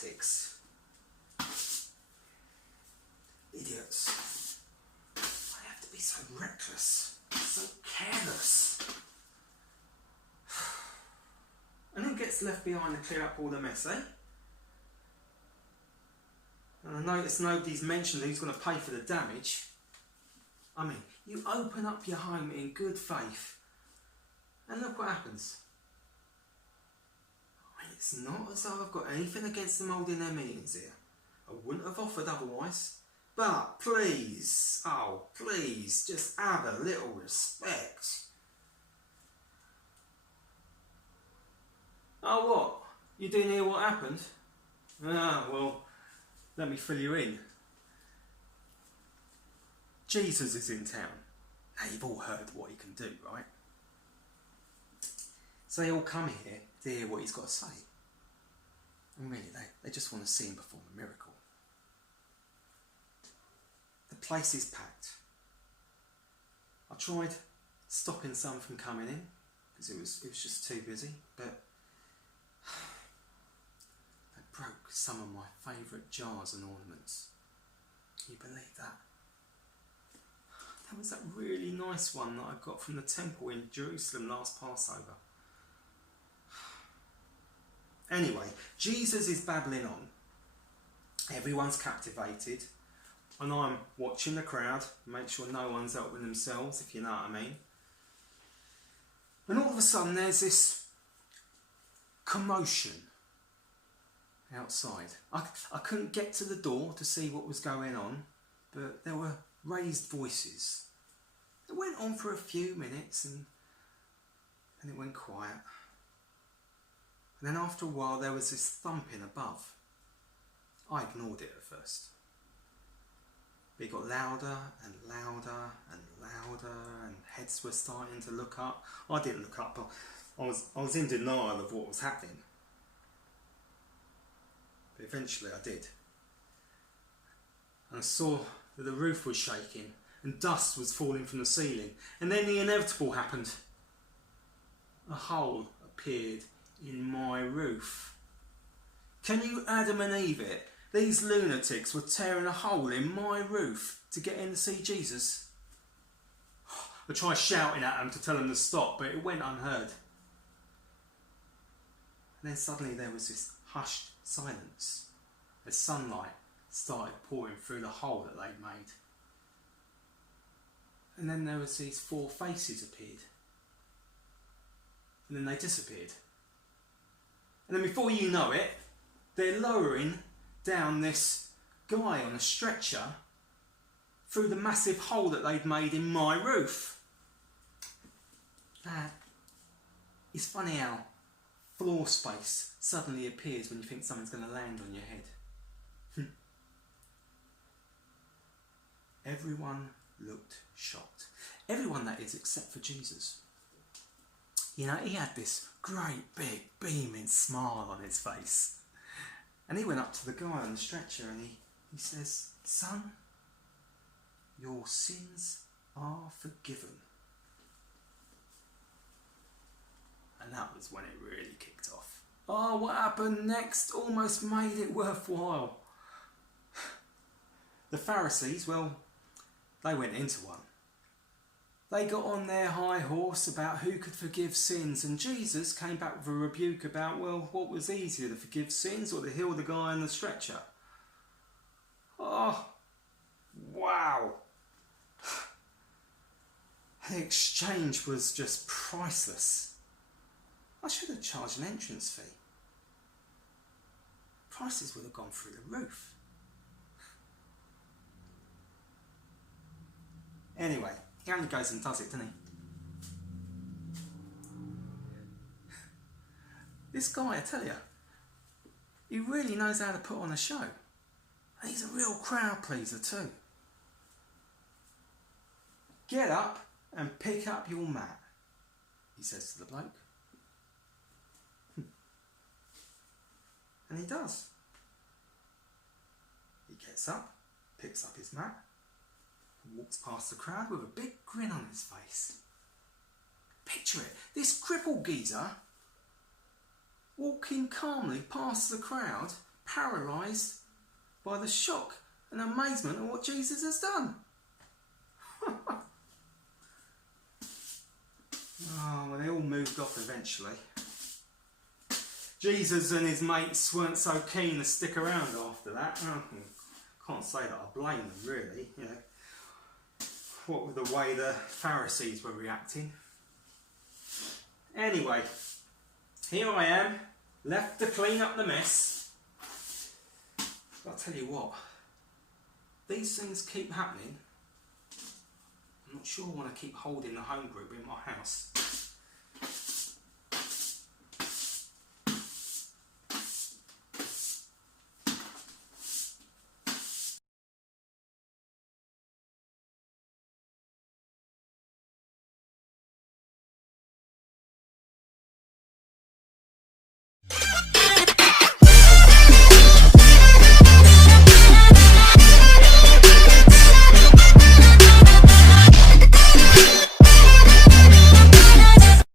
fanatics. Idiots. Why have to be so reckless, so careless? And who gets left behind to clear up all the mess, eh? And I notice nobody's mentioned who's going to pay for the damage. I mean, you open up your home in good faith, and look what happens. I mean, it's not as though I've got anything against them holding their meetings here. I wouldn't have offered otherwise. But please, oh please, just have a little respect. Oh what? You didn't hear what happened? Ah, well, let me fill you in. Jesus is in town. Now you've all heard what he can do, right? So they all come here to hear what he's got to say. And really, they just want to see him perform a miracle. The place is packed. I tried stopping some from coming in because it was just too busy, but they broke some of my favourite jars and ornaments. Can you believe that? That was that really nice one that I got from the temple in Jerusalem last Passover. Anyway, Jesus is babbling on. Everyone's captivated. And I'm watching the crowd, make sure no one's helping themselves, if you know what I mean. And all of a sudden there's this commotion outside. I couldn't get to the door to see what was going on, but there were raised voices. It went on for a few minutes and it went quiet. And then after a while there was this thumping above. I ignored it at first. But it got louder and louder and louder and heads were starting to look up. I didn't look up, but I was in denial of what was happening. But eventually I did. And I saw that the roof was shaking and dust was falling from the ceiling. And then the inevitable happened. A hole appeared in my roof. Can you Adam and Eve it? These lunatics were tearing a hole in my roof to get in to see Jesus. I tried shouting at them to tell them to stop, but it went unheard. And then suddenly there was this hushed silence as sunlight started pouring through the hole that they'd made. And then there was these four faces appeared. And then they disappeared. And then before you know it, they're lowering down this guy on a stretcher through the massive hole that they'd made in my roof. It's funny how floor space suddenly appears when you think something's going to land on your head. Everyone looked shocked. Everyone, that is, except for Jesus. You know, he had this great big beaming smile on his face. And he went up to the guy on the stretcher and he says, "Son, your sins are forgiven." And that was when it really kicked off. Oh, what happened next almost made it worthwhile. The Pharisees, well, they went into one. They got on their high horse about who could forgive sins, and Jesus came back with a rebuke about, well, what was easier, to forgive sins or to heal the guy on the stretcher? Oh, wow. The exchange was just priceless. I should have charged an entrance fee. Prices would have gone through the roof. Anyway, he only goes and does it, doesn't he? This guy, I tell you, he really knows how to put on a show. And he's a real crowd pleaser too. "Get up and pick up your mat," he says to the bloke. And he does. He gets up, picks up his mat, and walks past the crowd with a big grin on his face. Picture it, this crippled geezer walking calmly past the crowd, paralysed by the shock and amazement of what Jesus has done. Oh, well, they all moved off eventually. Jesus and his mates weren't so keen to stick around after that. I can't say that I blame them, really. You know, what with the way the Pharisees were reacting. Anyway, here I am, left to clean up the mess. I'll tell you what, these things keep happening. I'm not sure I want to keep holding the home group in my house.